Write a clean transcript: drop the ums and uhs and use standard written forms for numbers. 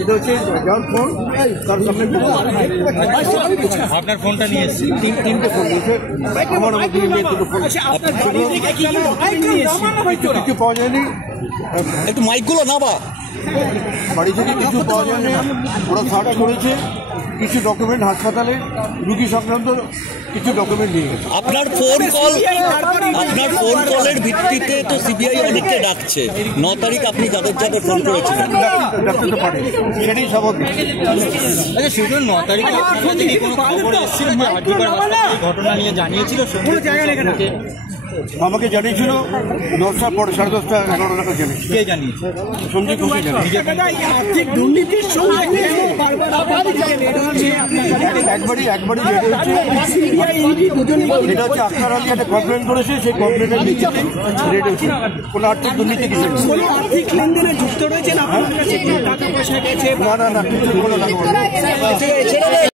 এটা হচ্ছে যার ফোন তার সামনে আপনার ফোনটা নিয়ে এসেছি, তিনটে ফোন নিয়েছে আমার মধ্যে নিয়ে দুটো ফোন কিছু পাওয়া যায়নি। একটু মাইকগুলো না বা বাড়ি থেকে কিছু পাওয়া যায়নি। ওরা সার্চ করেছে, কিছু ডকুমেন্ট হাসপাতালে রুগী সংক্রান্ত কিছু ডকুমেন্ট নিয়ে গেছে। আপনার ফোন কলের ভিত্তিতে তো সিবিআই অনেককে ডাকছে। 9 তারিখ আপনি যাদের ফোন করেছিলেন ডাকতে তো পারে, সেটাই স্বাভাবিক। আচ্ছা শুধু 9 তারিখে কোনো খবর এসেছিল যে আজকের ঘটনা নিয়ে জানিয়েছিল? আমাকে জানিয়েছিল 10টার পরে, 10:30, 11 নাগাদ জানিয়েছিল। কে জানিয়েছে? সঞ্জয় ঘোষ জানিয়েছে। একবারই এটা হচ্ছে আখতার আলী একটা কমপ্লেন করেছে, সেই কমপ্লেনের ভিত্তিতে রেড হয়েছে। কোনো আর্থিক দুর্নীতি কিছু আর্থিক লেনদেনে যুক্ত রয়েছেন? না কিছু কোনো টাকা